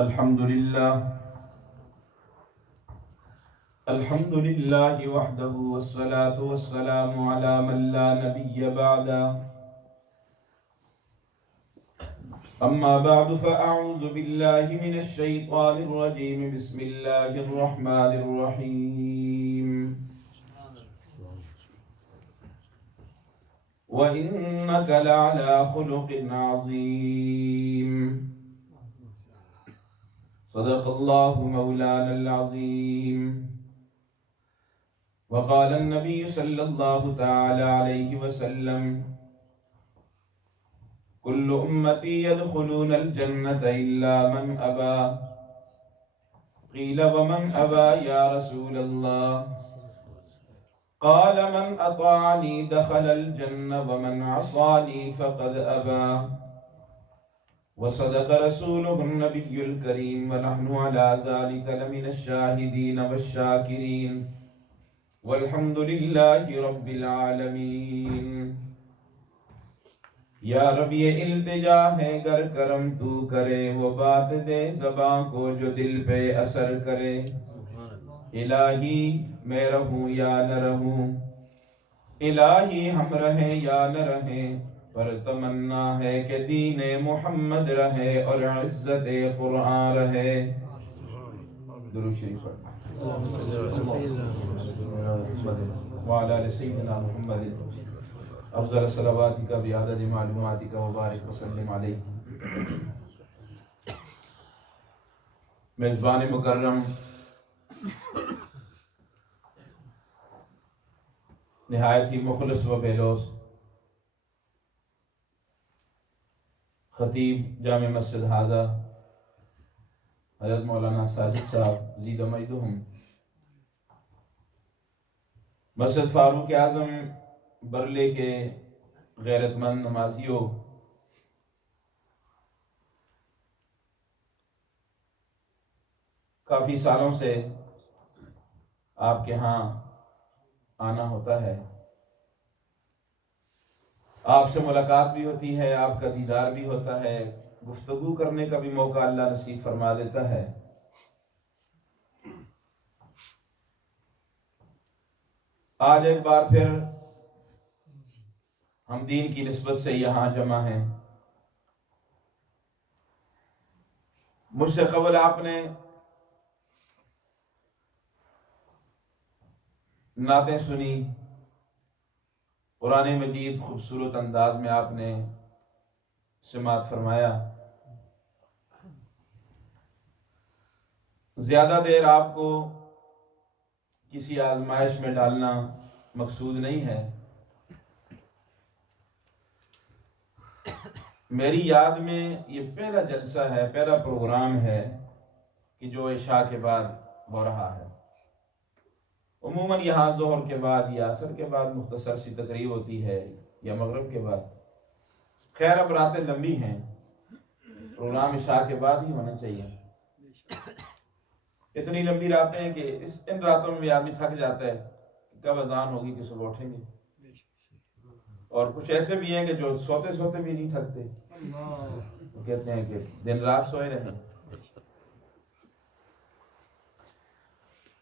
الحمد لله وحده والصلاة والسلام على من لا نبي بعده أما بعد فأعوذ بالله من الشيطان الرجيم بسم الله الرحمن الرحيم وإنك لعلى خلق عظيم صدق الله مولانا العظيم وقال النبي صلى الله تعالى عليه وسلم كل أمتي يدخلون الجنة إلا من أبى قيل ومن أبى يا رسول الله قال من أطاعني دخل الجنة ومن عصاني فقد أبى وصدق رسوله النبي الكريم ونحن على ذلك لمن الشاهدين والشاكرين والحمد لله رب العالمین۔ یا رب یہ التجا ہے گر کرم تو کرے وہ بات دے زباں کو جو دل پہ اثر کرے۔ الہی میں رہوں یا نہ رہوں، الہی ہم رہیں یا نہ رہیں، پر تمنا ہے کہ دین محمد رہے اور عزت قرآن رہے۔ درود شریف پڑھیں۔ وعلى آل سيدنا محمد افضل صلواتك بعدد معلوماتك وبارك وسلم عليه۔ میزبان مکرم، نہایت ہی مخلص و بیلوس خطیب جامع مسجد حاضہ حضرت مولانا ساجد صاحب زید مجدہم، مسجد فاروق اعظم برلے کے غیرت مند نمازیوں، کافی سالوں سے آپ کے ہاں آنا ہوتا ہے، آپ سے ملاقات بھی ہوتی ہے، آپ کا دیدار بھی ہوتا ہے، گفتگو کرنے کا بھی موقع اللہ نصیب فرما دیتا ہے۔ آج ایک بار پھر ہم دین کی نسبت سے یہاں جمع ہیں۔ مجھ سے قبل آپ نے نعتیں سنی، قرآن مجید خوبصورت انداز میں آپ نے سماعت فرمایا۔ زیادہ دیر آپ کو کسی آزمائش میں ڈالنا مقصود نہیں ہے۔ میری یاد میں یہ پہلا جلسہ ہے، پہلا پروگرام ہے کہ جو عشاء کے بعد ہو رہا ہے۔ عموماً یہاں ظہر کے بعد یا عصر کے بعد مختصر سی تقریب ہوتی ہے یا مغرب کے بعد۔ خیر اب راتیں لمبی ہیں، پروگرام عشاء کے بعد ہی ہونا چاہیے۔ اتنی لمبی راتیں ہیں کہ ان راتوں میں بھی آدمی تھک جاتا ہے، کب اذان ہوگی کہ صبح اٹھیں گے۔ اور کچھ ایسے بھی ہیں کہ جو سوتے سوتے بھی نہیں تھکتے، وہ کہتے ہیں کہ دن رات سوئے رہیں۔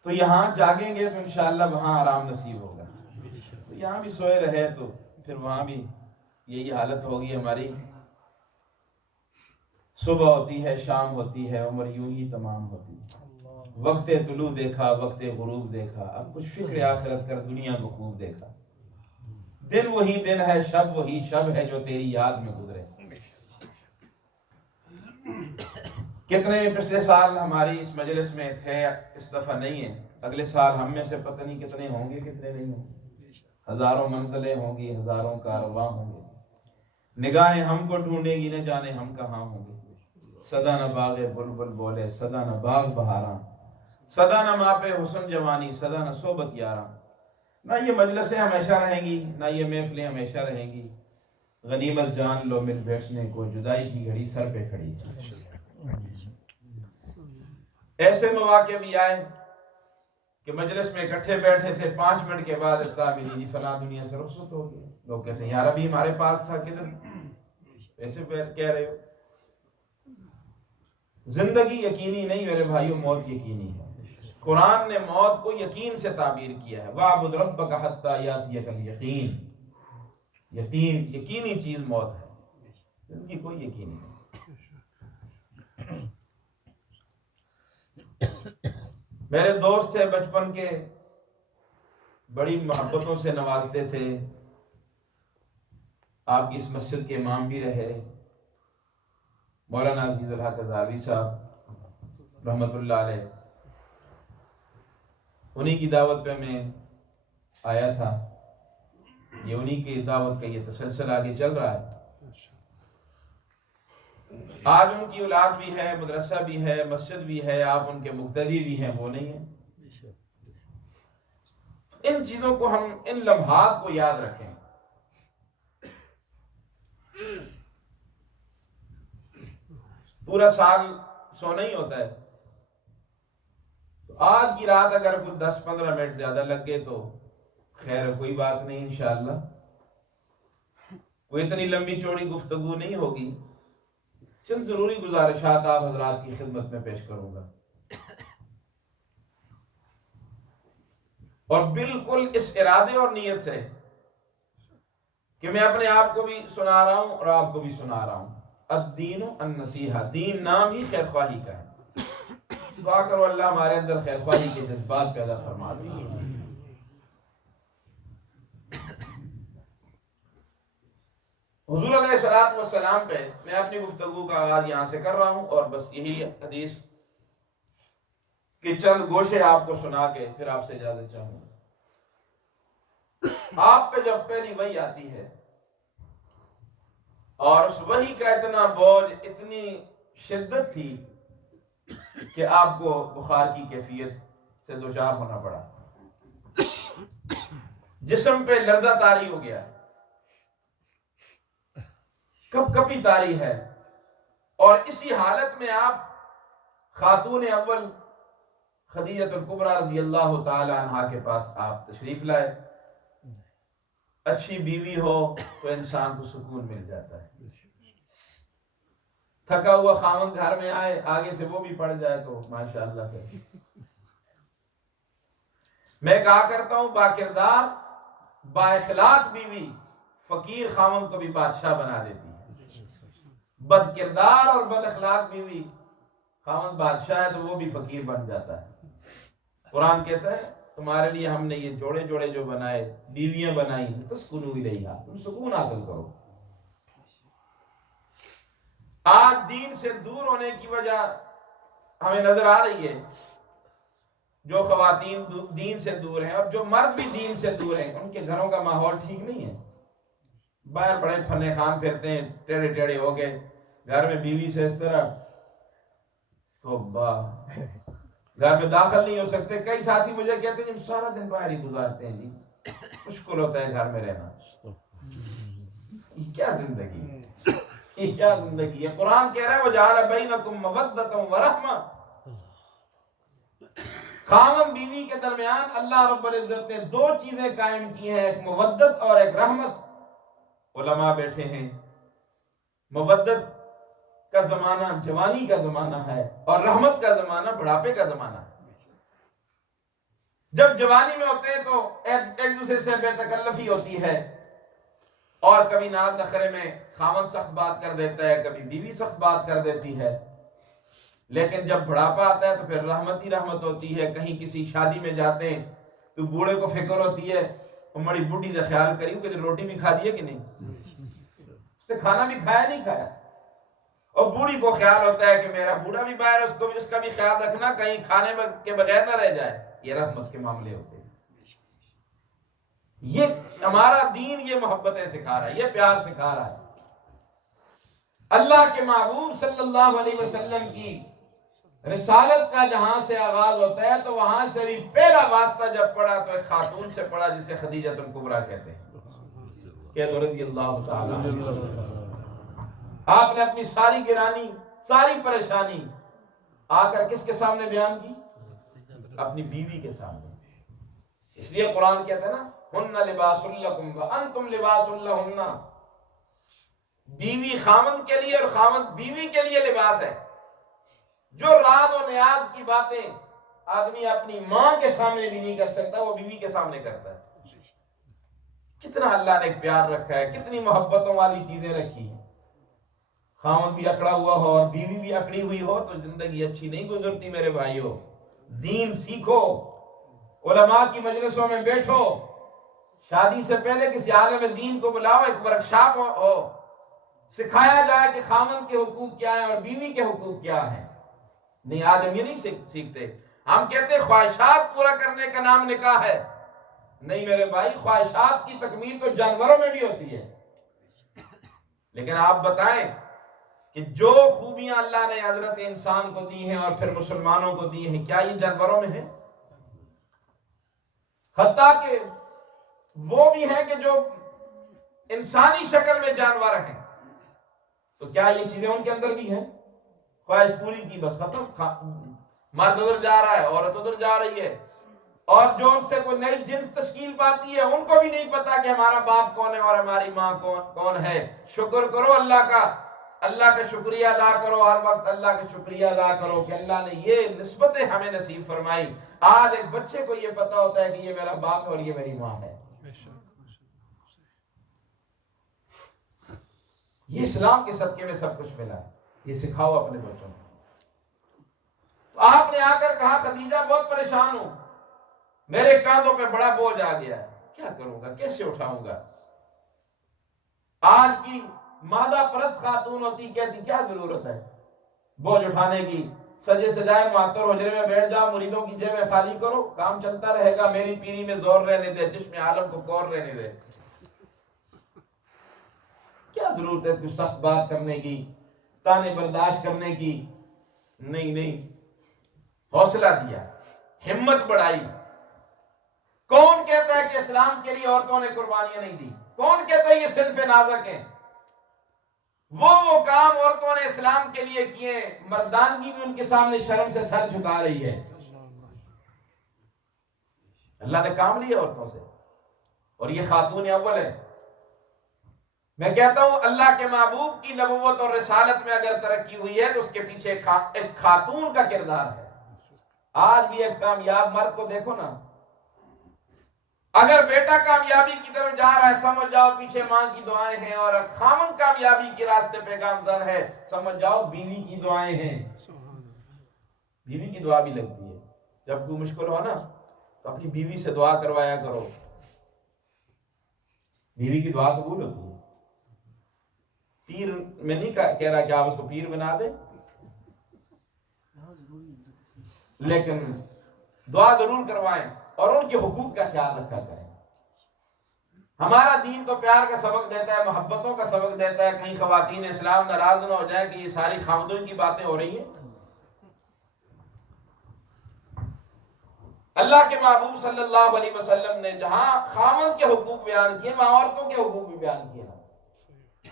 تو یہاں جاگیں گے تو انشاءاللہ وہاں آرام نصیب ہوگا، تو یہاں بھی سوئے رہے تو پھر وہاں بھی یہی حالت ہوگی ہماری۔ صبح ہوتی ہے، شام ہوتی ہے، عمر یوں ہی تمام ہوتی ہے۔ وقت طلوع دیکھا، وقت غروب دیکھا، اب کچھ فکر آخرت کر دنیا کو خوب دیکھا۔ دن وہی دن ہے، شب وہی شب ہے جو تیری یاد میں گزرے۔ کتنے پچھلے سال ہماری اس مجلس میں تھے، اس دفعہ نہیں ہیں، اگلے سال ہم میں سے پتہ نہیں کتنے ہوں گے کتنے نہیں ہوں گے۔ ہزاروں منزلیں ہوں گی، ہزاروں کارواں ہوں گے، نگاہیں ہم کو ڈھونڈیں گی، نہ جانے ہم کہاں ہوں گے۔ صدا نہ باغ بلبل بولے، صدا نہ باغ بہاراں، صدا نہ ماپے حسن جوانی، صدا نہ صحبت یاراں۔ نہ یہ مجلسیں ہمیشہ رہیں گی، نہ یہ محفلیں ہمیشہ رہیں گی۔ غنیمت جان لو مل بیٹھنے کو، جدائی کی گھڑی سر پہ کھڑی۔ ایسے مواقع بھی آئے کہ مجلس میں اکٹھے بیٹھے تھے، 5 منٹ کے بعد اطلاع ملی جی فلاں دنیا سے رخصت ہو گیا۔ لوگ کہتے ہیں یار ابھی ہمارے پاس تھا، کدھر ایسے کہہ رہے ہو؟ زندگی یقینی نہیں میرے بھائیوں، موت یقینی ہے۔ قرآن نے موت کو یقین سے تعبیر کیا ہے، وَاعْبُدْ رَبَّكَ حَتَّى يَأْتِيَكَ الْيَقِينُ۔ یقینی چیز موت ہے، زندگی کوئی یقینی نہیں۔ میرے دوست تھے بچپن کے، بڑی محبتوں سے نوازتے تھے، آپ کی اس مسجد کے امام بھی رہے، مولانا عزیز الحق ہزاروی صاحب رحمۃ اللہ علیہ، انہی کی دعوت پہ میں آیا تھا، یہ انہی کی دعوت کا یہ تسلسل آگے چل رہا ہے۔ آج ان کی اولاد بھی ہے، مدرسہ بھی ہے، مسجد بھی ہے، آپ ان کے مقتدی بھی ہیں، وہ نہیں ہیں۔ ان چیزوں کو ہم، ان لمحات کو یاد رکھیں۔ پورا سال سونا ہی ہوتا ہے، تو آج کی رات اگر کچھ 10-15 منٹ زیادہ لگ گئے تو خیر، کوئی بات نہیں، انشاءاللہ کوئی اتنی لمبی چوڑی گفتگو نہیں ہوگی، چند ضروری گزارشات آپ حضرات کی خدمت میں پیش کروں گا، اور بالکل اس ارادے اور نیت سے کہ میں اپنے آپ کو بھی سنا رہا ہوں اور آپ کو بھی سنا رہا ہوں۔ الدین النصیحہ، دین نام ہی خیر خواہی کا ہے۔ دعا کرو اللہ ہمارے اندر خیر خواہی کے جذبات پیدا فرما دے۔ حضور علیہ السلام پہ میں اپنی گفتگو کا آغاز یہاں سے کر رہا ہوں، اور بس یہی حدیث کے چند گوشے آپ کو سنا کے پھر آپ سے اجازت چاہوں گا۔ آپ پہ جب پہلی وحی آتی ہے اور اس وحی کا اتنا بوجھ، اتنی شدت تھی کہ آپ کو بخار کی کیفیت سے دوچار ہونا پڑا، جسم پہ لرزہ طاری ہو گیا، کب کبھی طاری ہے، اور اسی حالت میں آپ خاتون اول خدیجہ الکبریٰ رضی اللہ تعالی عنہا کے پاس آپ تشریف لائے۔ اچھی بیوی ہو تو انسان کو سکون مل جاتا ہے، تھکا ہوا خاوند گھر میں آئے، آگے سے وہ بھی پڑ جائے تو ماشاءاللہ سے۔ میں کہا کرتا ہوں، با کردار با اخلاق بیوی فقیر خاوند کو بھی بادشاہ بنا دیتی ہے، بد کردار اور بد اخلاق بیوی خاوند بادشاہ ہے تو وہ بھی فقیر بن جاتا ہے۔ قرآن کہتا ہے تمہارے لیے ہم نے یہ جوڑے جوڑے جو بنائے، بیویاں بنائی، تسکنوا الیہا، تم سکون حاصل کرو۔ آج دین سے دور ہونے کی وجہ ہمیں نظر آ رہی ہے، جو خواتین دین سے دور ہیں اور جو مرد بھی دین سے دور ہیں، ان کے گھروں کا ماحول ٹھیک نہیں ہے، باہر بڑے پھنے خان پھرتے ہیں، ٹیڑے ٹیڑے ہو گئے، گھر میں بیوی سے اس طرح، توبہ، گھر میں داخل نہیں ہو سکتے۔ کئی ساتھی مجھے کہتے ہیں جب سارا دن باہر ہی گزارتے ہیں جی، مشکل ہوتا ہے گھر میں رہنا۔ یہ کیا زندگی ہے، یہ کیا زندگی ہے؟ قرآن کہہ رہا ہے وَجَعَلَ بَيْنَكُمْ مَوَدَّةً وَرَحْمَةً، خاوند بیوی کے درمیان اللہ رب العزت نے دو چیزیں قائم کی ہیں، ایک مودت اور ایک رحمت۔ علماء بیٹھے ہیں، مودت کا زمانہ جوانی کا زمانہ ہے، اور رحمت کا زمانہ بڑھاپے کا زمانہ ہے۔ جب جوانی میں ہوتے ہیں تو ایک دوسرے سے بے تکلفی ہوتی ہے، اور کبھی ناز نخرے میں خاوند سخت بات کر دیتا ہے، کبھی بیوی سخت بات کر دیتی ہے، لیکن جب بڑھاپا آتا ہے تو پھر رحمت ہی رحمت ہوتی ہے۔ کہیں کسی شادی میں جاتے ہیں تو بوڑھے کو فکر ہوتی ہے، ہماری بوڑھی کا خیال کریو کہ روٹی بھی کھا دی ہے کہ نہیں، اس نے کھانا بھی کھایا نہیں کھایا، اور بوڑھی کو خیال ہوتا ہے کہ میرا بوڑھا بھی باہر، اس کا بھی خیال رکھنا، کہیں کھانے کے بغیر نہ رہ جائے۔ یہ رحمت کے معاملے ہوتے ہیں۔ یہ ہمارا دین یہ محبتیں سکھا رہا ہے، یہ پیار سکھا رہا ہے۔ اللہ کے محبوب صلی اللہ علیہ وسلم کی رسالت کا جہاں سے آغاز ہوتا ہے تو وہاں سے بھی پہلا واسطہ جب پڑا تو ایک خاتون سے پڑا جسے خدیجہ الکبریٰ کہتے ہیں، کہ رضی اللہ تعالی۔ آپ نے اپنی ساری گرانی، ساری پریشانی آ کر کس کے سامنے بیان کی؟ اپنی بیوی کے سامنے۔ اس لیے قرآن کہتا ہے نا ہن لباس لکم وانتم لباس لہن، بیوی خاوند کے لیے اور خاوند بیوی کے لیے لباس ہے۔ جو راز و نیاز کی باتیں آدمی اپنی ماں کے سامنے بھی نہیں کر سکتا وہ بیوی کے سامنے کرتا ہے. کتنا اللہ نے پیار رکھا ہے, کتنی محبتوں والی چیزیں رکھی ہیں. خاوند بھی اکڑا ہوا ہو اور بیوی بھی اکڑی ہوئی ہو تو زندگی اچھی نہیں گزرتی میرے بھائیو. دین سیکھو, علماء کی مجلسوں میں بیٹھو, شادی سے پہلے کسی عالم دین کو بلاؤ, ایک ورکشاپ ہو, سکھایا جائے کہ خاوند کے حقوق کیا ہیں اور بیوی کے حقوق کیا ہیں. نہیں, آج ہم یہ نہیں سیکھتے. ہم کہتے ہیں خواہشات پورا کرنے کا نام نکاح ہے. نہیں میرے بھائی, خواہشات کی تکمیل تو جانوروں میں بھی ہوتی ہے. لیکن آپ بتائیں کہ جو خوبیاں اللہ نے حضرت انسان کو دی ہیں اور پھر مسلمانوں کو دی ہیں, کیا یہ جانوروں میں ہیں؟ حتیٰ کہ وہ بھی ہیں کہ جو انسانی شکل میں جانور ہیں, تو کیا یہ چیزیں ان کے اندر بھی ہیں؟ خواہش پوری کی بس ختم. مرد ادھر جا رہا ہے, عورت ادھر جا رہی ہے, اور جو ان سے کوئی نئی جنس تشکیل پاتی ہے ان کو بھی نہیں پتا کہ ہمارا باپ کون ہے اور ہماری ماں کون ہے. شکر کرو اللہ کا, اللہ کا شکریہ ادا کرو, ہر وقت اللہ کا شکریہ ادا کرو کہ اللہ نے یہ نسبتیں ہمیں نصیب فرمائی. آج ایک بچے کو یہ پتا ہوتا ہے کہ یہ میرا باپ ہے اور یہ میری ماں ہے. یہ اسلام کے صدقے میں سب کچھ ملا ہے. یہ سکھاؤ اپنے بچوں کو. تو آپ نے آ کر کہا خدیجہ بہت پریشان ہوں, میرے کاندھوں پہ بڑا بوجھ آ گیا ہے, کیا کروں گا, کیسے اٹھاؤں گا. آج کی مادہ پرست خاتون ہوتی, کہتی کیا ضرورت ہے بوجھ اٹھانے کی, سجے سجائے معطر حجرے میں بیٹھ جاؤ, مریدوں کی جیبیں خالی کرو, کام چلتا رہے گا, میری پیری میں زور رہنے دے, چشم عالم کو کور رہنے دے. کیا ضرورت ہے کچھ سخت بات کرنے کی, تانے برداشت کرنے کی. نہیں, حوصلہ دیا, ہمت بڑھائی. کون کہتا ہے کہ اسلام کے لیے عورتوں نے قربانیاں نہیں دی؟ کون کہتا ہے یہ صنف نازک ہیں؟ وہ کام عورتوں نے اسلام کے لیے کیے, مردانگی بھی ان کے سامنے شرم سے سر جھکا رہی ہے. اللہ نے کام لیا عورتوں سے, اور یہ خاتون اول ہے. میں کہتا ہوں اللہ کے محبوب کی نبوت اور رسالت میں اگر ترقی ہوئی ہے تو اس کے پیچھے ایک خاتون کا کردار ہے. آج بھی ایک کامیاب مرد کو دیکھو نا, اگر بیٹا کامیابی کی طرف جا رہا ہے سمجھ جاؤ پیچھے ماں کی دعائیں ہیں, اور خاوند کامیابی کے راستے پہ گامزن ہے سمجھ جاؤ بیوی کی دعائیں ہیں. بیوی کی دعا بھی لگتی ہے. جب کوئی مشکل ہو نا تو اپنی بیوی سے دعا کروایا کرو, بیوی کی دعا قبول ہوتی ہے. پیر میں نہیں کہہ رہا کہ آپ اس کو پیر بنا دیں, لیکن دعا ضرور کروائیں اور ان کے حقوق کا خیال رکھا کریں. ہمارا دین تو پیار کا سبق دیتا ہے, محبتوں کا سبق دیتا ہے. کہیں خواتین اسلام ناراض نہ ہو جائیں کہ یہ ساری خامدوں کی باتیں ہو رہی ہیں. اللہ کے محبوب صلی اللہ علیہ وسلم نے جہاں خامد کے حقوق بیان کیے وہاں عورتوں کے حقوق بھی بیان کیے,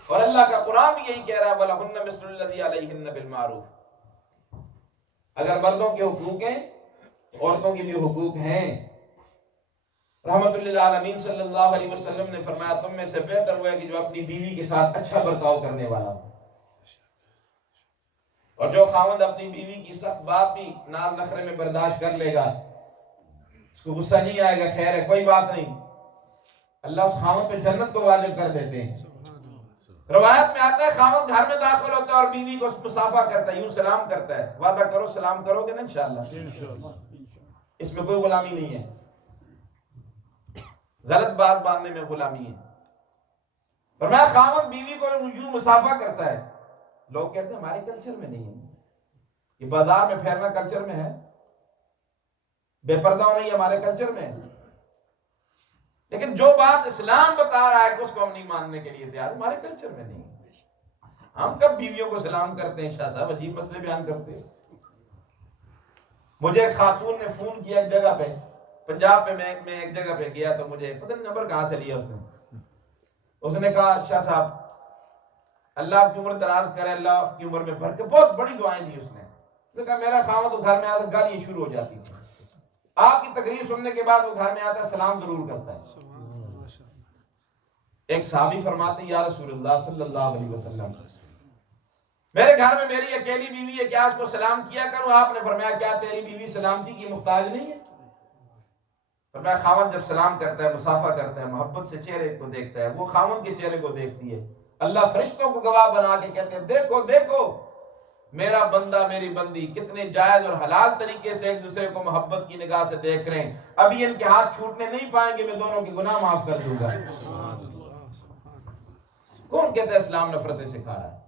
اور اللہ کا قرآن بھی یہی کہہ رہا ہے وَلَهُنَّ مِثْلُ الَّذِي عَلَيْهِنَّ بِالْمَعْرُوفِ. اگر مردوں کے حقوق ہیں عورتوں کے بھی حقوق ہیں. رحمت للعالمین صلی اللہ علیہ وسلم نے فرمایا تم میں سے بہتر وہ ہے کہ جو اپنی بیوی کے ساتھ اچھا برتاؤ کرنے والا ہو, اور جو خاوند اپنی بیوی کی سخت بات بھی ناز نخرے میں برداشت کر لے گا, اس کو غصہ نہیں آئے گا, خیر ہے کوئی بات نہیں, اللہ اس خاوند پہ جنت کو واجب کر دیتے ہیں. روایت میں آتا ہے خاوند گھر میں داخل ہوتا ہے اور بیوی کو مصافحہ کرتا ہے, یوں سلام کرتا ہے. وعدہ کرو سلام کرو گے نا انشاءاللہ. اس میں کوئی غلامی نہیں ہے, غلط بات ماننے میں غلامی ہے. فرمایا خاوند بیوی کو یوں مصافحہ کرتا ہے. لوگ کہتے ہیں ہمارے کلچر میں نہیں ہے, یہ بازار میں پھیرنا کلچر میں ہے, بے پردہ ہونا یہ ہمارے کلچر میں ہے. لیکن جو بات اسلام بتا رہا ہے کہ اس کو ہم نہیں ماننے کے لیے تیار, ہمارے کلچر میں نہیں. ہم کب بیویوں کو سلام کرتے ہیں شاہ صاحب, عجیب مسئلے بیان کرتے ہیں. مجھے ایک خاتون نے فون کیا ایک جگہ پہ, پنجاب پہ, میں ایک جگہ پہ گیا تو مجھے پتہ نہیں نمبر کہاں سے لیا اس نے کہا شاہ صاحب اللہ آپ کی عمر دراز کرے, اللہ آپ کی عمر میں برکت. بہت بڑی دعائیں دی اس نے کہا میرا خاوند تو گھر میں آتا گالیاں شروع ہو جاتی تھی, آپ کی تقریر سننے کے بعد وہ گھر میں آتا ہے سلام ضرور کرتا ہے. ایک صحابی فرماتے یا رسول اللہ صلی اللہ علیہ وسلم میرے گھر میں میری اکیلی بیوی ہے، کیا اس کو سلام کیا کروں؟ آپ نے فرمایا کیا تیری بیوی سلامتی کی محتاج نہیں ہے؟ فرمایا خاوند جب سلام کرتا ہے، مصافحہ کرتا ہے، محبت سے چہرے کو دیکھتا ہے، وہ خاوند کے چہرے کو دیکھتی ہے، اللہ فرشتوں کو گواہ بنا کے کہتے ہیں دیکھو دیکھو میرا بندہ میری بندی کتنے جائز اور حلال طریقے سے ایک دوسرے کو محبت کی نگاہ سے دیکھ رہے ہیں، ابھی ان کے ہاتھ چھوٹنے نہیں پائیں گے، میں دونوں کے گناہ معاف کر دوں گا۔ کون کہتا ہے اسلام نفرتیں سکھا رہا ہے؟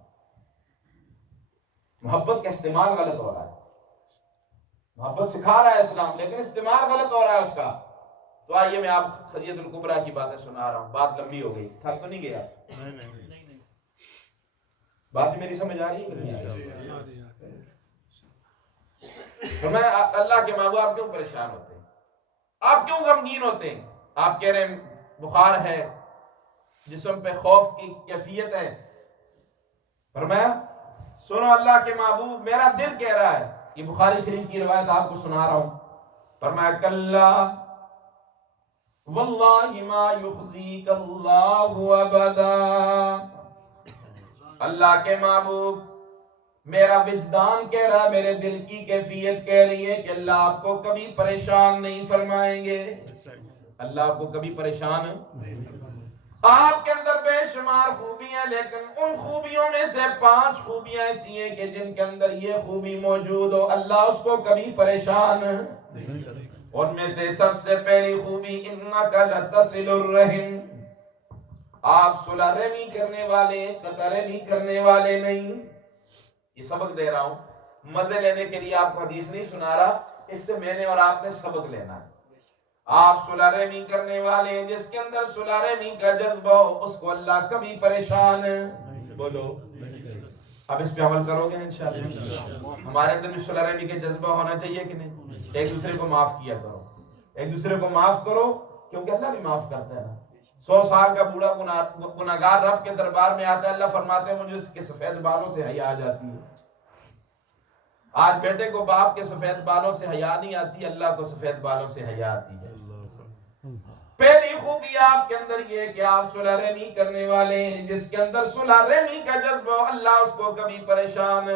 محبت کا استعمال غلط ہو رہا ہے۔ محبت سکھا رہا ہے اسلام، لیکن استعمال غلط ہو رہا ہے اس کا۔ تو آئیے میں آپ خدیجۃ الکبریٰ کی باتیں سنا رہا ہوں، بات لمبی ہو گئی، تھک تو نہیں گیا؟ بات میری سمجھ آ رہی ہے؟ فرمایا اللہ کے محبوب آپ کیوں پریشان ہوتے ہیں؟ آپ کیوں غمگین ہوتے ہیں؟ آپ کہہ رہے ہیں بخار ہے، جسم پہ خوف کی کیفیت ہے۔ فرمایا سنو اللہ کے محبوب میرا دل کہہ رہا ہے، یہ بخاری شریف کی روایت آپ کو سنا رہا ہوں۔ فرمایا کلا واللہ ما یخزیک اللہ ابدا، اللہ کے محبوب میرا وجدان کہہ رہا ہے، میرے دل کی کیفیت کہہ رہی ہے کہ اللہ آپ کو کبھی پریشان نہیں فرمائیں گے، اللہ آپ کو کبھی پریشان آپ کے اندر بے شمار خوبیاں، لیکن ان خوبیوں میں سے 5 خوبیاں ایسی ہیں کہ جن کے اندر یہ خوبی موجود ہو اللہ اس کو کبھی پریشان نہیں کرے۔ ان میں سے سب سے پہلی خوبی انک لتصل الرحم، آپ صلح رحمی کرنے والے، قطع رحمی کرنے والے نہیں۔ یہ سبق دے رہا ہوں، مزے لینے کے لیے آپ کو حدیث نہیں سنا رہا، اس سے میں نے اور آپ نے سبق لینا ہے۔ آپ صلح رحمی کرنے والے ہیں، جس کے اندر صلح رحمی کا جذبہ ہو اس کو اللہ کبھی پریشان بولو اب اس پہ عمل کرو گے انشاءاللہ؟ ہمارے اندر بھی صلح رحمی کا جذبہ ہونا چاہیے کہ نہیں؟ ایک دوسرے کو معاف کیا کرو، ایک دوسرے کو معاف کرو، کیونکہ اللہ بھی معاف کرتا ہے۔ 100 سال کا بوڑھا گناہگار رب کے دربار میں آتا ہے، اللہ فرماتے ہیں مجھے اس کے سفید بالوں سے حیا آ جاتی ہے۔ آج بیٹے کو باپ کے سفید بالوں سے حیا نہیں آتی، اللہ کو سفید بالوں سے حیا آتی ہے۔ پہلی خوبی آپ کے اندر یہ کہ آپ صلح رحمی کرنے والے ہیں، جس کے اندر صلح رحمی کا جذبہ اللہ اس کو کبھی پریشان۔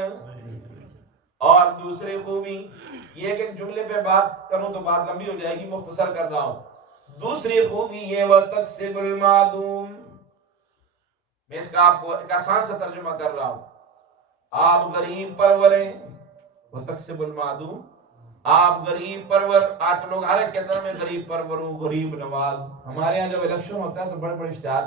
اور دوسری خوبی یہ کہ جملے پہ بات کروں تو بات لمبی ہو جائے گی، مختصر کر رہا ہوں۔ دوسری خوبی یہ وَتَكْسِبُ الْمَعْدُومِ، میں اس کا آپ کو ایک آسان سا ترجمہ کر رہا ہوں۔ آپ غریب پرور ہیں، وَتَكْسِبُ الْمَعْدُومِ، آپ غریب پرور۔ آج لوگ ہر ایک کہتے ہیں میں غریب پرور ہوں، غریب نواز۔ ہمارے یہاں جب الیکشن ہوتا ہے تو بڑے بڑے اشتہار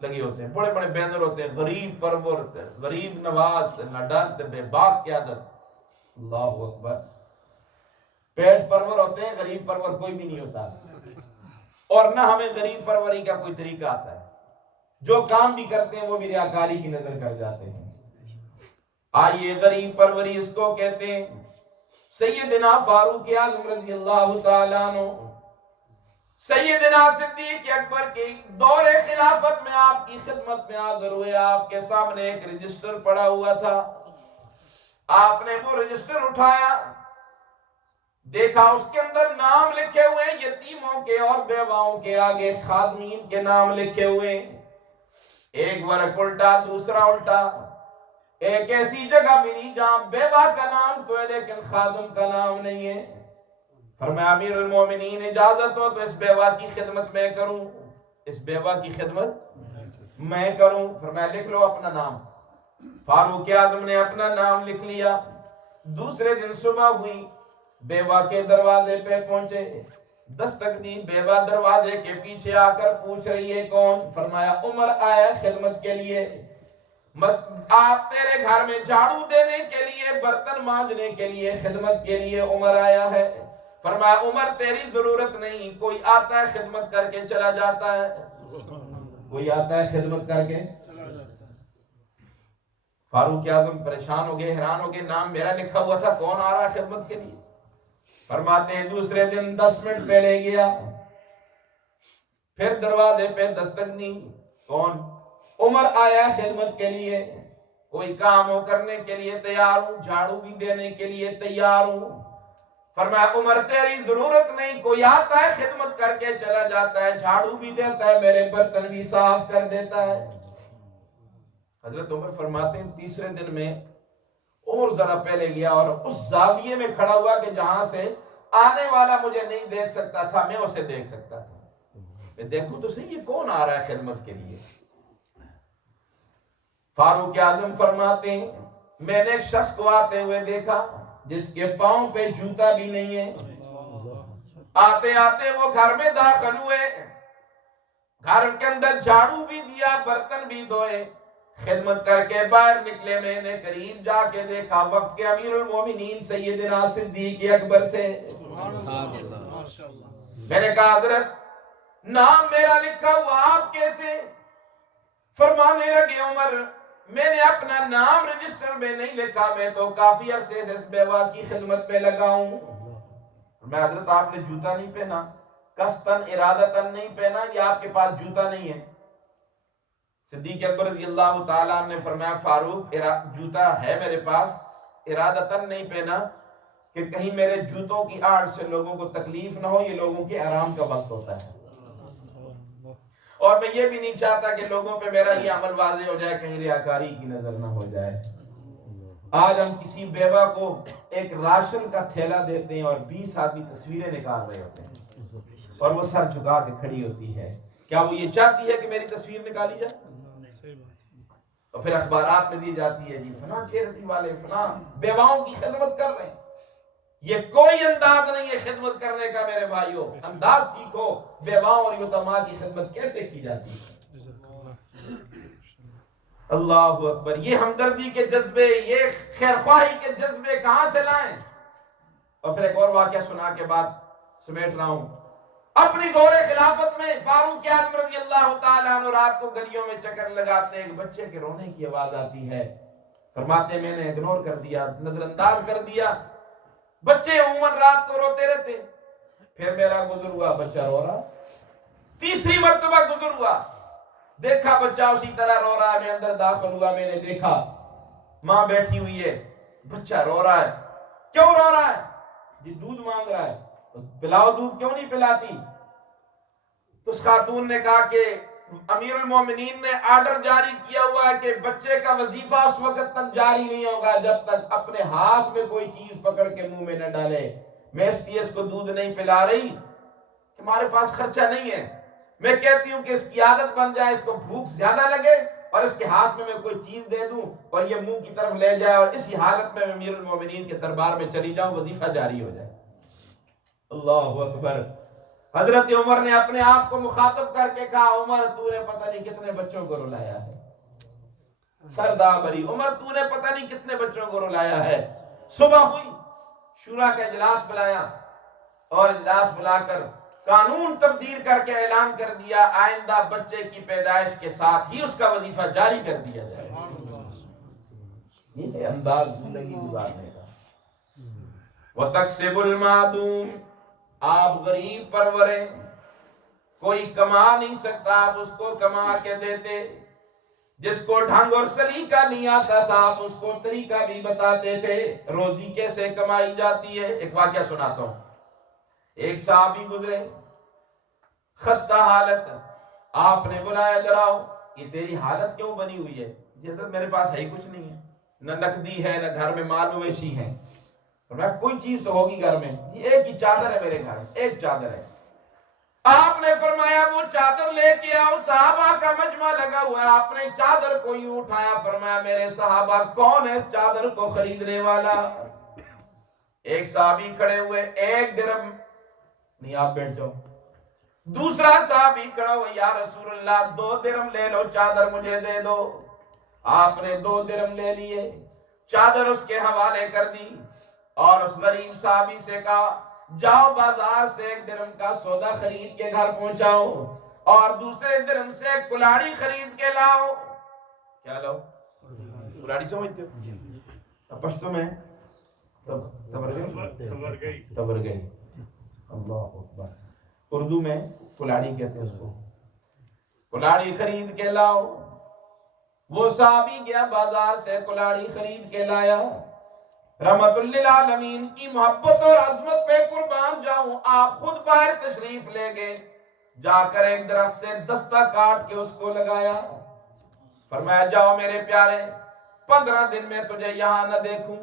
لگے ہوتے ہیں، بڑے بڑے بینر ہوتے ہیں، غریب پرور، غریب نواز، نہ ڈر بے باک قیادت۔ اللہ اکبر۔ پیٹ پرور ہوتے ہیں، غریب پرور کوئی بھی نہیں ہوتا، اور نہ ہمیں غریب پروری کا کوئی طریقہ آتا ہے۔ جو کام بھی کرتے ہیں وہ بھی ریاکاری کی نظر کر جاتے ہیں۔ آئیے غریب پروری اس کو کہتے ہیں۔ سیدنا فاروق اعظم رضی اللہ تعالیٰ عنہ، سیدنا صدیق اکبر کے دور خلافت میں آپ کی خدمت میں حاضر ہوئے، آپ کے سامنے ایک رجسٹر پڑا ہوا تھا۔ آپ نے وہ رجسٹر اٹھایا، دیکھا اس کے اندر نام لکھے ہوئے ہیں، یتیموں کے اور بیواؤں کے آگے خادمین کے نام لکھے ہوئے ہیں۔ ایک ورق الٹا، دوسرا الٹا، ایک ایسی جگہ ملی جہاں بیوہ کا نام تو ہے لیکن خادم کا نام نہیں ہے۔ فرمایا امیر المومنین اجازت ہو تو اس بیوہ کی خدمت میں کروں، اس بیوہ کی خدمت میں کروں۔ فرمایا لکھ لو اپنا نام۔ فاروق اعظم نے اپنا نام لکھ لیا۔ دوسرے دن صبح ہوئی، بیوہ کے دروازے پہ پہنچے، دستک دی، بیوہ دروازے کے پیچھے آ کر پوچھ رہی ہے کون؟ فرمایا عمر آیا خدمت کے لیے، آپ تیرے گھر میں جھاڑو دینے کے لیے، برتن مانجنے کے لیے، خدمت کے لیے عمر آیا ہے۔ فرمایا عمر تیری ضرورت نہیں، کوئی آتا ہے خدمت کر کے چلا جاتا ہے، کوئی آتا ہے خدمت کر کے۔ فاروق اعظم پریشان ہو گئے، حیران ہو گئے، نام میرا لکھا ہوا تھا، کون آ رہا ہے خدمت کے لیے؟ فرماتے ہیں دوسرے دن 10 منٹ پہلے گیا، پھر دروازے پہ دستک دی، کون؟ عمر آیا خدمت کے لیے، کوئی کام ہو کرنے کے لیے تیار ہوں، جھاڑو بھی دینے کے لیے تیار ہوں۔ فرمایا عمر تیری ضرورت نہیں، کوئی آتا ہے خدمت کر کے چلا جاتا ہے، جھاڑو بھی دیتا ہے، میرے برتن بھی صاف کر دیتا ہے۔ حضرت عمر فرماتے ہیں تیسرے دن میں اور ذرا پہلے گیا اور اس زاویے میں کھڑا ہوا کہ جہاں سے آنے والا مجھے نہیں دیکھ سکتا تھا، میں اسے دیکھ سکتا تھا. میں دیکھوں تو صحیح یہ کون آ رہا ہے خدمت کے لیے. فاروق اعظم فرماتے ہیں میں نے ایک شخص کو آتے ہوئے دیکھا جس کے پاؤں پہ جوتا بھی نہیں ہے. آتے آتے وہ گھر میں داخل ہوئے، گھر کے اندر جھاڑو بھی دیا، برتن بھی دھوئے، خدمت کر کے باہر نکلے. میں نے قریب جا کے دیکھا وقت کے امیر المومنین سیدنا صدیق اکبر تھے. میں نے کہا حضرت نام میرا لکھا ہوا آپ کیسے؟ فرمانے لگے عمر میں نے اپنا نام رجسٹر میں نہیں لکھا، میں تو کافی عرصے سے اس بیوہ کی خدمت پہ لگا ہوں. میں حضرت آپ نے جوتا نہیں پہنا، قصداً ارادتاً نہیں پہنا، یا آپ کے پاس جوتا نہیں ہے؟ صدیق اکبر رضی اللہ تعالیٰ نے فرمایا فاروق جوتا ہے میرے پاس، ارادتاً نہیں پہنا کہ کہیں میرے جوتوں کی آڑ سے لوگوں کو تکلیف نہ ہو، یہ لوگوں کے آرام کا وقت ہوتا ہے، اور میں یہ بھی نہیں چاہتا کہ لوگوں پہ میرا یہ عمل واضح ہو جائے، کہیں ریاکاری کی نظر نہ ہو جائے. آج ہم کسی بیوہ کو ایک راشن کا تھیلا دیتے ہیں اور 20 آدمی تصویریں نکال رہے ہوتے ہیں اور وہ سر جھکا کے کھڑی ہوتی ہے. کیا وہ یہ چاہتی ہے کہ میری تصویر نکالی جائے؟ تو پھر اخبارات میں دی جاتی ہے جی فلاں چیریٹی والے فلاں بیواؤں کی خدمت کر رہے ہیں. یہ کوئی انداز نہیں ہے خدمت کرنے کا میرے بھائیوں. انداز سیکھو بیواؤں اور یتیماں کی خدمت کیسے کی جاتی ہے. اللہ اکبر. یہ ہمدردی کے جذبے، یہ خیرخواہی کے جذبے کہاں سے لائیں؟ اور پھر ایک اور واقعہ سنا کے بعد سمیٹ رہا ہوں. اپنی دور خلافت میں فاروق اعظم رضی اللہ تعالیٰ عنہ رات کو گلیوں میں چکر لگاتے ہیں، ایک بچے کے رونے کی آواز آتی ہے. فرماتے میں نے اگنور کر دیا، نظر انداز کر دیا. بچے عموماً رات کو روتے رہتے. پھر میرا گزر ہوا، بچہ رو رہا. تیسری مرتبہ گزر ہوا، دیکھا بچہ اسی طرح رو رہا ہے. میں اندر داخل ہوا، میں نے دیکھا ماں بیٹھی ہوئی ہے، بچہ رو رہا ہے. کیوں رو رہا ہے؟ جی دودھ مانگ رہا ہے. پلاؤ دودھ، کیوں نہیں پلاتی؟ تو اس خاتون نے کہا کہ امیر المومنین نے آرڈر جاری کیا ہوا ہے کہ بچے کا وظیفہ اس وقت تک جاری نہیں ہوگا جب تک اپنے ہاتھ میں کوئی چیز پکڑ کے منہ میں نہ ڈالے. میں اس لیے اس کو دودھ نہیں پلا رہی کہ ہمارے پاس خرچہ نہیں ہے. میں کہتی ہوں کہ اس کی عادت بن جائے، اس کو بھوک زیادہ لگے اور اس کے ہاتھ میں کوئی چیز دے دوں اور یہ منہ کی طرف لے جائے، اور اسی حالت میں امیر المومنین کے دربار میں چلی جاؤں، وظیفہ جاری ہو جائے. اللہ اکبر. حضرت عمر نے اپنے آپ کو مخاطب کر کے کہا عمر تو نے پتہ نہیں کتنے بچوں کو رلایا ہے. سردا بری عمر تو نے پتہ نہیں کتنے بچوں کو رلایا ہے. صبح ہوئی، شورا کا اجلاس بلایا اور اجلاس بلا کر قانون تبدیل کر کے اعلان کر دیا آئندہ بچے کی پیدائش کے ساتھ ہی اس کا وظیفہ جاری کر دیا جائے. یہ انداز زندگی گزارنے کا. وَتَقْسِبُ الْمَعْدُومِ، آپ غریب پرورے، کوئی کما نہیں سکتا آپ اس کو کما کے دیتے. جس کو ڈھنگ اور سلیقہ نہیں آتا تھا آپ اس کو طریقہ بھی بتاتے تھے روزی کیسے کمائی جاتی ہے. ایک واقعہ سناتا ہوں. ایک صحابی گزرے، خستہ حالت، آپ نے بلایا جراؤ، یہ تیری حالت کیوں بنی ہوئی ہے؟ جیسے میرے پاس ہے ہی کچھ نہیں ہے، نہ نقدی ہے نہ گھر میں مال مویشی ہے. کوئی چیز تو ہوگی گھر میں. ایک ہی چادر ہے میرے گھر میں، ایک چادر ہے. آپ نے فرمایا وہ چادر لے کے آؤ. صحابہ کا مجمع لگا ہوا ہے. آپ نے چادر کو یوں اٹھایا، فرمایا میرے صحابہ کون ہے اس چادر کو خریدنے والا؟ ایک صحابی کھڑے ہوئے، 1 درہم نہیں، آپ بیٹھ جاؤ. دوسرا صحابی کھڑا ہوا، یا رسول اللہ 2 درہم لے لو، چادر مجھے دے دو. آپ نے 2 درہم لے لیے، چادر اس کے حوالے کر دی اور اس غریب صحابی سے کہا جاؤ بازار سے 1 درہم کا سودا خرید کے گھر پہنچاؤ اور دوسرے درہم سے کلاڑی خرید کے لاؤ. کیا لاؤ؟ کلاڑی سمجھتے ہو؟ پشتو میں تبر گئی. اللہ اکبر. اردو میں کلاڑی کہتے ہیں اس کو. کلاڑی خرید کے لاؤ. وہ صحابی گیا بازار سے کلاڑی خرید کے لایا. رحمت للعالمین کی محبت اور عظمت پہ قربان جاؤں، آپ خود باہر تشریف لے گئے، جا کر ایک درخت سے دستہ کاٹ کے اس کو لگایا. فرمایا جاؤ میرے پیارے 15 دن میں تجھے یہاں نہ دیکھوں،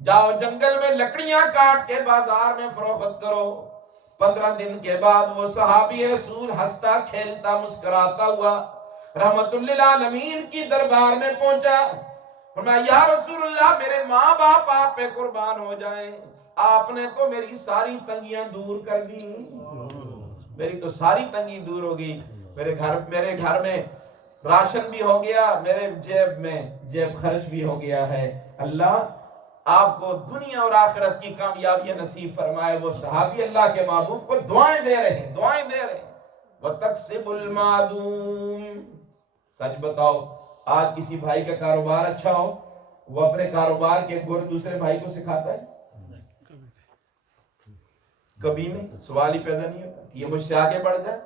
جاؤ جنگل میں لکڑیاں کاٹ کے بازار میں فروخت کرو۔ 15 دن کے بعد وہ صحابی رسول ہنستا کھیلتا مسکراتا ہوا رحمت للعالمین کی دربار میں پہنچا۔ فرمایا یا رسول اللہ، میرے ماں باپ آپ پہ قربان ہو جائیں، آپ نے تو میری ساری تنگیاں دور کر دی، میری تو ساری تنگی دور ہو گئی، میرے گھر میں راشن بھی ہو گیا، میرے جیب خرچ بھی ہو گیا ہے۔ اللہ آپ کو دنیا اور آخرت کی کامیابی نصیب فرمائے۔ وہ صحابی اللہ کے محبوب کو دعائیں دے رہے ہیں، دعائیں دے رہے ہیں۔ وَتَقْسِبُ الْمَعْدُومِ۔ سچ بتاؤ، آج کسی بھائی کا کاروبار اچھا ہو، وہ اپنے کاروبار کے گر دوسرے بھائی کو سکھاتا ہے؟ کبھی نہیں۔ سوال ہی پیدا نہیں ہوتا کہ یہ مجھ سے آگے بڑھ جائے۔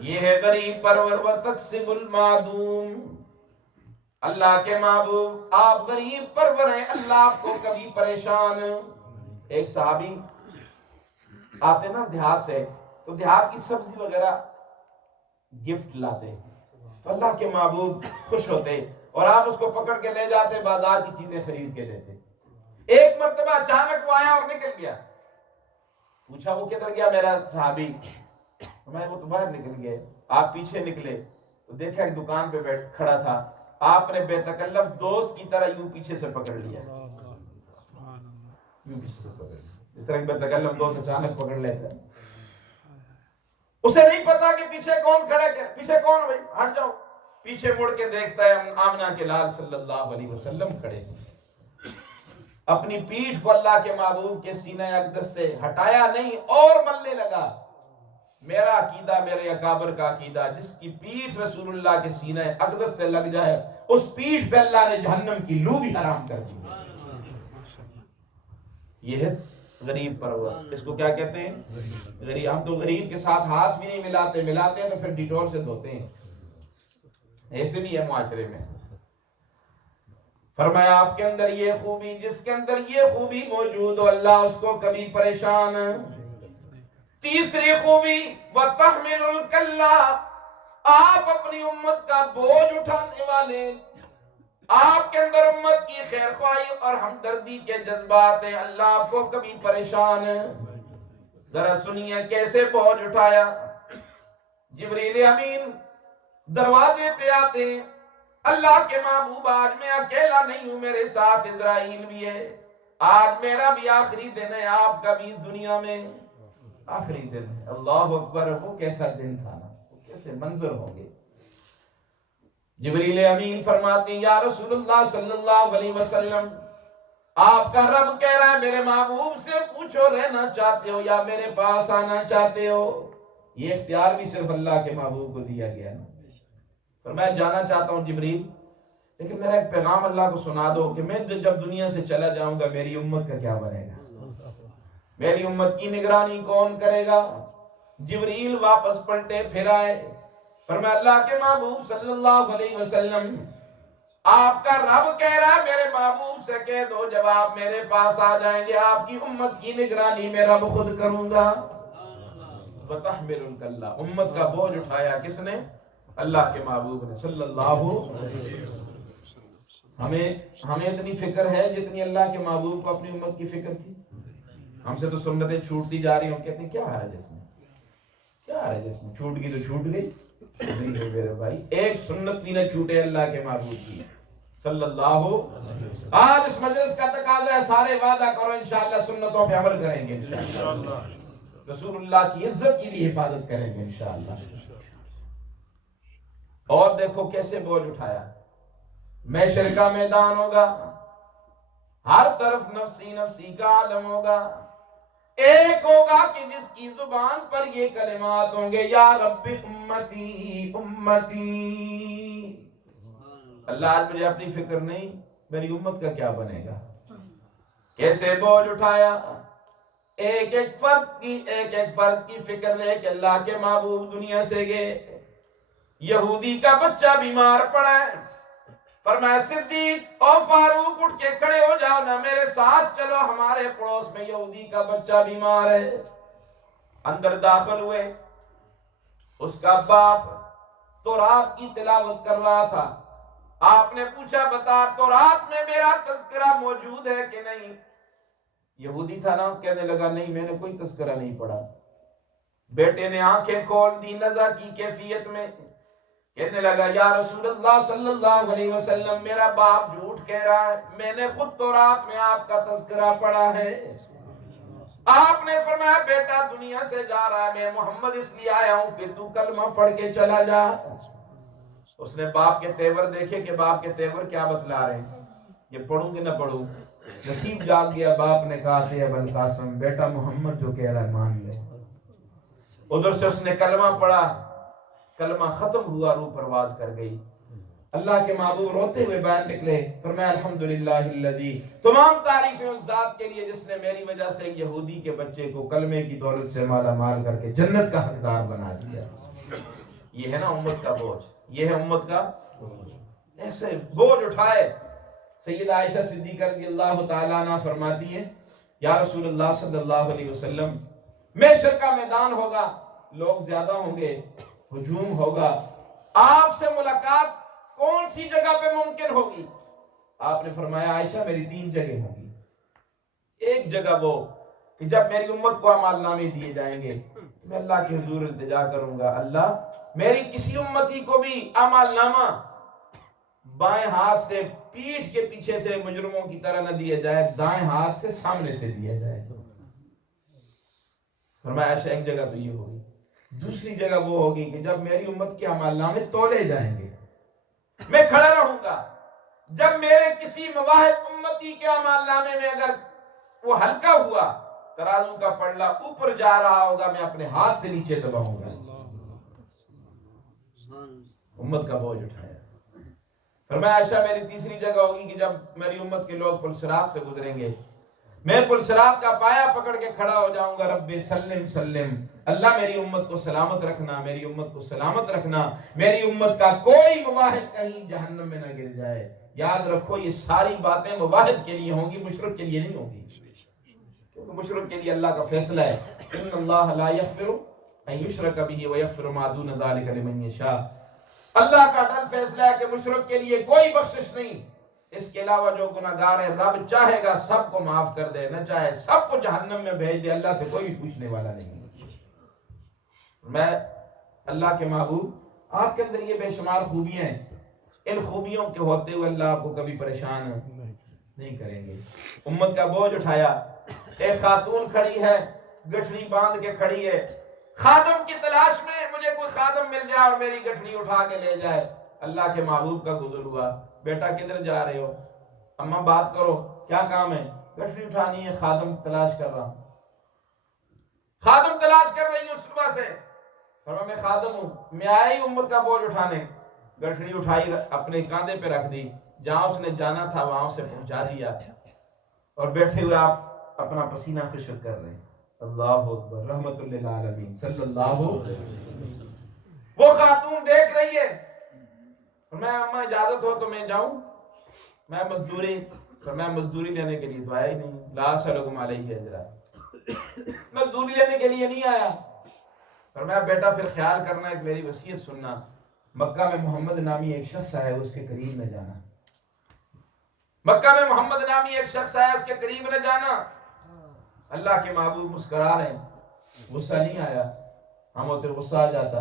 یہ ہے غریب پرور وَتَقْسِبُ الْمَعْدُومِ۔ اللہ کے محبوب آپ غریب پرور ہیں، اللہ آپ کو کبھی پریشان۔ ایک صحابی آتے نا دیہات سے، تو دیہات کی سبزی وغیرہ گفٹ لاتے، تو اللہ کے محبوب خوش ہوتے اور آپ اس کو پکڑ کے لے جاتے، بازار کی چیزیں خرید کے لیتے۔ ایک مرتبہ اچانک وہ آیا اور نکل گیا۔ پوچھا وہ کدھر گیا میرا صحابی؟ وہ تو باہر نکل گئے۔ آپ پیچھے نکلے تو دیکھا ایک دکان پہ کھڑا تھا، آپ نے بے تکلف دوست کی طرح یوں پیچھے سے پکڑ لیا، جس طرح بے تکلف دوست اچانک پکڑ لیتا ہے۔ اسے نہیں پتا کہ پیچھے کون کھڑا ہے، پیچھے کون، بھائی ہٹ جاؤ۔ پیچھے مڑ کے دیکھتا ہے آمنہ کے لال صلی اللہ علیہ وسلم کھڑے، اپنی پیٹھ کو اللہ کے محبوب کے سینہ اقدس سے ہٹایا نہیں اور ملنے لگا۔ میرا عقیدہ، میرے اکابر کا عقیدہ، جس کی پیٹھ رسول اللہ کے سینہ اقدس سے لگ جائے، اس پیٹھ پہ اللہ نے جہنم کی لو بھی حرام کر دی۔ یہ ہے غریب پرور، اس کو کیا کہتے ہیں؟ غریب۔ ہم تو غریب کے ساتھ ہاتھ بھی نہیں ملاتے، ملاتے ہیں تو پھر ڈیٹول سے دھوتے ہیں، ایسے بھی ہے معاشرے میں۔ فرمایا آپ کے اندر یہ خوبی، جس کے اندر یہ خوبی موجود ہو، اللہ اس کو کبھی پریشان۔ تیسری خوبی وَتَحْمِلُ الْكَلَّةَ، آپ اپنی امت کا بوجھ اٹھانے والے، آپ کے اندر امت کی خیر خواہی اور ہمدردی کے جذبات ہیں، اللہ آپ کو کبھی پریشان ہے۔ ذرا سنیے کیسے بوجھ اٹھایا۔ جبریل امین دروازے پہ آتے ہیں، اللہ کے محبوب آج میں اکیلا نہیں ہوں، میرے ساتھ اسرائیل بھی ہے، آج میرا بھی آخری دن ہے، آپ کا بھی اس دنیا میں آخری دن ہے۔ اللہ اکبر، وہ کیسا دن تھا نا، وہ کیسے منظر ہوں گے۔ جبریل امین فرماتے ہیں یا رسول اللہ صلی اللہ علیہ وسلم، آپ کا رب کہہ رہا ہے میرے محبوب سے پوچھو رہنا چاہتے ہو یا میرے پاس آنا چاہتے ہو۔ یہ اختیار بھی صرف اللہ کے محبوب کو دیا گیا نا۔ پر میں جانا چاہتا ہوں جبریل، لیکن میرا ایک پیغام اللہ کو سنا دو کہ میں جب دنیا سے چلا جاؤں گا میری امت کا کیا بنے گا، میری امت کی نگرانی کون کرے گا۔ جبریل واپس پلٹے پھر آئے، فرمایا اللہ کے محبوب صلی اللہ علیہ وسلم، آپ کا رب کہہ رہا ہے میرے محبوب سے کہہ دو جب آپ میرے پاس آ جائیں گے آپ کی امت کی نگرانی میں رب خود کروں گا۔ وَتَحْمِلُ الْكَلَّةَ، امت کا بوجھ اٹھایا کس نے؟ اللہ کے محبوب نے صلی اللہ علیہ وسلم۔ ہمیں اتنی فکر ہے جتنی اللہ کے محبوب کو اپنی امت کی فکر تھی؟ ہم سے تو سنتیں چھوٹتی جا رہی ہیں، ہم کہتے ہیں کیا حرج ہے اس میں، کیا حرج ہے اس میں، چھوٹ گئی تو چھوٹ گئی۔ نہیں میرے بھائی، ایک سنت بھی نہ چھوٹے اللہ کے محبوب کی صلی اللہ علیہ وسلم۔ آج اس مجلس کا تقاضا ہے سارے وعدہ کرو انشاءاللہ سنتوں پہ عمل کریں گے انشاءاللہ، رسول اللہ کی عزت کی بھی حفاظت کریں گے انشاءاللہ۔ اور دیکھو کیسے بوجھ اٹھایا۔ محشر کا میدان ہوگا، ہر طرف نفسی نفسی کا عالم ہوگا، ایک ہوگا کہ جس کی زبان پر یہ کلمات ہوں گے یا رب امتی امتی۔ اللہ آج مجھے اپنی فکر نہیں، میری امت کا کیا بنے گا۔ کیسے بوجھ اٹھایا، ایک ایک فرد کی فکر لے کہ اللہ کے محبوب دنیا سے گئے۔ یہودی کا بچہ بیمار پڑا ہے، فرمایا صدیق اور فاروق اٹھ کے کھڑے ہو جاؤ نا، میرے ساتھ چلو، ہمارے پڑوس میں یہودی کا بچہ بیمار ہے۔ اندر داخل ہوئے، اس کا باپ تورات کی تلاوت کر رہا تھا، آپ نے پوچھا بتا تورات میں میرا تذکرہ موجود ہے کہ نہیں؟ یہودی تھا نا، کہنے لگا نہیں میں نے کوئی تذکرہ نہیں پڑھا۔ بیٹے نے آنکھیں کھول دی نزع کی کیفیت میں، کہنے لگا یا رسول اللہ صلی اللہ علیہ وسلم میرا باپ جھوٹ کہہ رہا ہے، میں نے خود تورات میں آپ کا تذکرہ پڑھا ہے۔ آپ نے فرمایا بیٹا دنیا سے جا رہا ہے، میں محمد اس لیے آیا ہوں کہ تو کلمہ پڑھ کے چلا جا۔ اس نے باپ کے تیور دیکھے کہ باپ کے تیور کیا بتلا رہے ہیں، یہ پڑھوں کہ نہ پڑھوں؟ نصیب جاگ گیا، باپ نے کہا تھے ابو القاسم بیٹا محمد جو کہہ رہا ہے مان لے۔ ادھر سے اس نے کلمہ پڑھا، کلمہ ختم ہوا، روح پرواز کر گئی۔ اللہ کے محبوب روتے ہوئے باہر نکلے، فرمایا الحمدللہ الذی، تمام تعریفیں اس ذات کے لیے جس نے میری وجہ سے یہودی کے بچے کو کلمے کی دولت سے مالا مال کر کے جنت کا حقدار بنا دیا۔ یہ ہے نا امت کا بوجھ، یہ ہے امت کا ایسے بوجھ اٹھائے۔ سیدہ عائشہ صدیقہ رضی اللہ تعالیٰ عنہ فرماتی ہیں یا رسول اللہ صلی اللہ علیہ وسلم محشر کا میدان ہوگا، لوگ زیادہ ہوں گے، ہجوم ہوگا، آپ سے ملاقات کون سی جگہ پہ ممکن ہوگی؟ آپ نے فرمایا عائشہ میری 3 جگہ ہوں گی۔ ایک جگہ وہ کہ جب میری امت کو اعمال نامے دیے جائیں گے میں اللہ کے حضور التجا کروں گا، اللہ میری کسی امتی کو بھی اعمال نامہ بائیں ہاتھ سے پیٹھ کے پیچھے سے مجرموں کی طرح نہ دیا جائے، دائیں ہاتھ سے سامنے سے دیا جائے۔ فرمایا عائشہ ایک جگہ تو یہ ہوگی۔ دوسری جگہ وہ ہوگی کہ جب میری امت کے اعمال نامے تولے جائیں گے میں کھڑا رہوں گا، جب میرے کسی مواحد امتی کے اعمال نامے میں اگر وہ ہلکا ہوا، ترازو کا پلڑا اوپر جا رہا ہوگا، میں اپنے ہاتھ سے نیچے دباؤں گا۔ امت کا بوجھ اٹھایا۔ فرمایا عائشہ میری تیسری جگہ ہوگی کہ جب میری امت کے لوگ پل صراط سے گزریں گے، میں پل صراط کا پایا پکڑ کے کھڑا ہو جاؤں گا، رب سلم سلم، اللہ میری امت کو سلامت رکھنا، میری امت کو سلامت رکھنا، میری امت کا کوئی مواحد کہیں جہنم میں نہ گر جائے۔ یاد رکھو یہ ساری باتیں مواحد کے لیے ہوں گی، مشرک کے لیے نہیں ہوں گی، کیونکہ مشرک کے لیے اللہ کا فیصلہ ہے ان اللہ لا یغفر ان یشرک بہ ویغفر ما دون ذلک لمن یشاء۔ اللہ کا اٹل فیصلہ ہے کہ مشرک کے لیے کوئی بخشش نہیں، اس کے علاوہ جو گناہگار ہے رب چاہے گا سب کو معاف کر دے، نہ چاہے سب کو جہنم میں بھیج دے، اللہ سے کوئی بھی پوچھنے والا نہیں۔ میں اللہ کے محبوب آپ کے اندر یہ بے شمار خوبیاں ہیں، ان خوبیوں کے ہوتے ہوئے اللہ آپ کو کبھی پریشان نہیں کریں گے۔ امت کا بوجھ اٹھایا، ایک خاتون کھڑی ہے گٹھڑی باندھ کے کھڑی ہے، خادم کی تلاش میں، مجھے کوئی خادم مل جائے اور میری گٹھڑی اٹھا کے لے جائے۔ اللہ کے محبوب کا گزر ہوا، بیٹا کدھر جا رہے ہو؟ اماں بات کرو، کیا کام ہے؟ گٹھڑی اٹھانی ہے، خادم تلاش کر رہا ہوں۔ خادم تلاش کر رہی ہوں صبح سے، فرمایا میں خادم ہوں، میں آئی امت کا بوجھ اٹھانے۔ گٹھڑی اٹھائی اپنے کاندھے پہ رکھ دی، جہاں اس نے جانا تھا وہاں اسے پہنچا دیا، اور بیٹھے ہوئے آپ اپنا پسینہ خشک کر رہے ہیں۔ اللہ اکبر، رحمت للعالمین صلی اللہ علیہ وسلم۔ وہ خاتون دیکھ رہی ہے، میں اماں اجازت ہو تو میں جاؤں، میں مزدوری لینے کے لیے تو آیا ہی نہیں، لا اسألکم علیہ اجرا، مزدوری لینے کے لیے نہیں آیا۔ فرمایا بیٹا پھر خیال کرنا، ایک میری وصیت سننا، مکہ میں محمد نامی ایک شخص آیا، اس کے قریب نہ جانا، مکہ میں محمد نامی ایک شخص آیا، اس کے قریب نہ جانا۔ اللہ کے محبوب مسکرا رہے ہیں، غصہ نہیں آیا، ہم ہوتے غصہ آ جاتا۔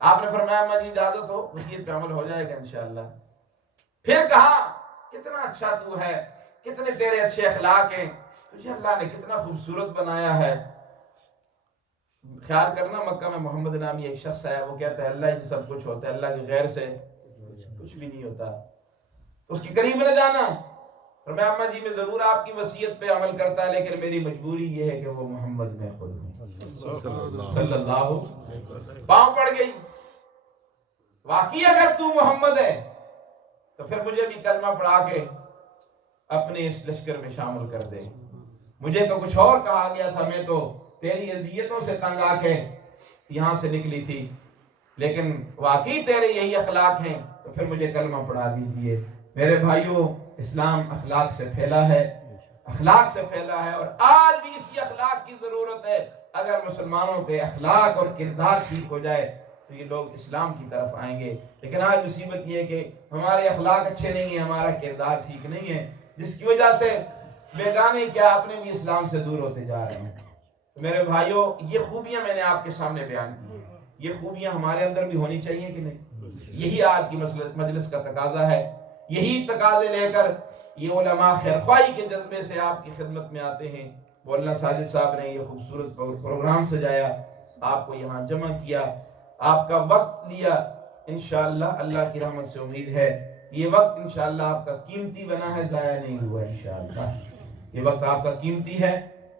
آپ نے فرمایا اما جی اجازت ہو، وصیت پہ عمل ہو جائے گا انشاءاللہ۔ پھر کہا کتنا اچھا تو ہے، کتنے تیرے اچھے اخلاق ہیں، تجھے اللہ نے کتنا خوبصورت بنایا ہے۔ خیال کرنا مکہ میں محمد نامی ایک شخص آیا، وہ کہتا ہے اللہ ہی سے سب کچھ ہوتا ہے، اللہ کے غیر سے کچھ بھی نہیں ہوتا، تو اس کے قریب نہ جانا۔ فرمایا اما جی میں ضرور آپ کی وصیت پہ عمل کرتا ہے، لیکن میری مجبوری یہ ہے کہ وہ محمد میں خود ہوں صلی اللہ علیہ وسلم۔ پاؤں پڑ گئی، واقعی اگر تو محمد ہے تو پھر مجھے بھی کلمہ پڑھا کے اپنے اس لشکر میں شامل کر دے۔ مجھے تو کچھ اور کہا گیا تھا، میں تو تیری اذیتوں سے تنگ آ کے یہاں سے نکلی تھی، لیکن واقعی تیرے یہی اخلاق ہیں تو پھر مجھے کلمہ پڑھا دیجئے۔ میرے بھائیوں، اسلام اخلاق سے پھیلا ہے، اخلاق سے پھیلا ہے، اور آج بھی اسی اخلاق کی ضرورت ہے۔ اگر مسلمانوں کے اخلاق اور کردار ٹھیک ہو جائے تو یہ لوگ اسلام کی طرف آئیں گے. لیکن آج مصیبت یہ ہے کہ ہمارے اخلاق اچھے نہیں ہیں، ہمارا کردار ٹھیک نہیں ہے، جس کی وجہ سے بیگانے کیا اپنے بھی اسلام سے دور ہوتے جا رہے ہیں. تو میرے بھائیوں، یہ خوبیاں میں نے آپ کے سامنے بیان کی، یہ خوبیاں ہمارے اندر بھی ہونی چاہیے کہ نہیں؟ یہی آج کی مجلس کا تقاضا ہے. یہی تقاضے لے کر یہ علماء خیرخواہی کے جذبے سے آپ کی خدمت میں آتے ہیں. مولانا ساجد صاحب نے یہ خوبصورت پروگرام سجایا، آپ کو یہاں جمع کیا، آپ کا وقت لیا. انشاءاللہ اللہ کی رحمت سے امید ہے یہ وقت انشاءاللہ آپ کا قیمتی بنا ہے، ضائع نہیں ہوا. انشاءاللہ یہ وقت آپ کا قیمتی ہے،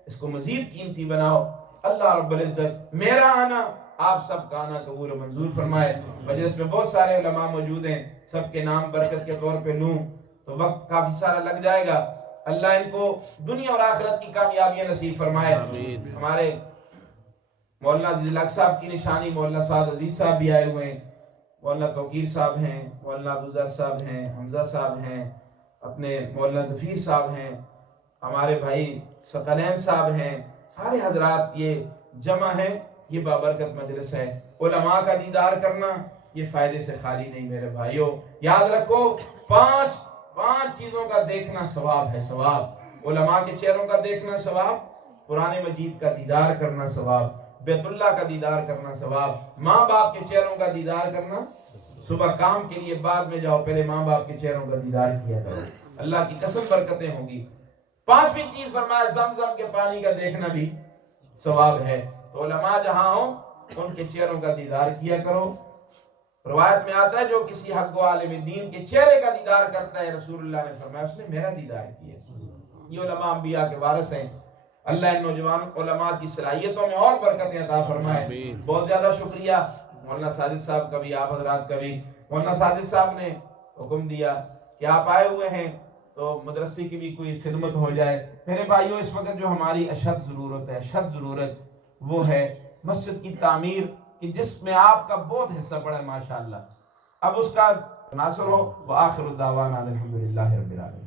اس کو مزید قیمتی بناؤ. اللہ رب العزت میرا آنا، آپ سب کا آنا قبول و منظور فرمائے. مجلس میں بہت سارے علماء موجود ہیں، سب کے نام برکت کے طور پہ لوں تو وقت کافی سارا لگ جائے گا. اللہ ان کو دنیا اور آخرت کی کامیابیاں نصیب فرمائے. ہمارے مولانا ذلق صاحب کی نشانی مولانا سعد عزیز صاحب بھی آئے ہوئے ہیں، مولانا توقیر صاحب ہیں، مولانا ابوذر صاحب ہیں، حمزہ صاحب ہیں، اپنے مولانا ظفیر صاحب ہیں، ہمارے بھائی ثقلین صاحب ہیں. سارے حضرات یہ جمع ہیں. یہ بابرکت مجلس ہے. علماء کا دیدار کرنا یہ فائدے سے خالی نہیں میرے بھائیوں. یاد رکھو، پانچ چیزوں کا دیکھنا ثواب ہے. ثواب علماء کے چہروں کا دیکھنا ثواب، قرآن مجید کا دیدار کرنا ثواب، بیت اللہ کا دیدار کرنا ثواب، ماں باپ کے چہروں کا دیدار کرنا. صبح کام کے لیے بعد میں جاؤ، پہلے ماں باپ کے چہروں کا دیدار کیا کرو. اللہ کی قسم برکتیں ہوں گی. پانچویں چیز فرمایا زمزم کے پانی کا دیکھنا بھی ثواب ہے. تو علماء جہاں ہوں ان کے چہروں کا دیدار کیا کرو. روایت میں آتا ہے جو کسی حق و عالم دین کے چہرے کا دیدار کرتا ہے، رسول اللہ نے فرمایا اس نے میرا دیدار کیا. یہ علماء انبیاء کے وارث ہیں. اللہ ان نوجوان علماء کی صلاحیتوں میں اور برکتیں عطا فرمائے. بہت زیادہ شکریہ مولانا ساجد صاحب کا بھی، آپ حضرات کا بھی. مولانا ساجد صاحب نے حکم دیا کہ آپ آئے ہوئے ہیں تو مدرسے کی بھی کوئی خدمت ہو جائے. میرے بھائیوں، اس وقت جو ہماری اشد ضرورت وہ ہے مسجد کی تعمیر، کہ جس میں آپ کا بہت حصہ پڑا ہے ماشاءاللہ. اب اس کا ناصر ہو. وآخر الدعوانا الحمدللہ رب العالمین.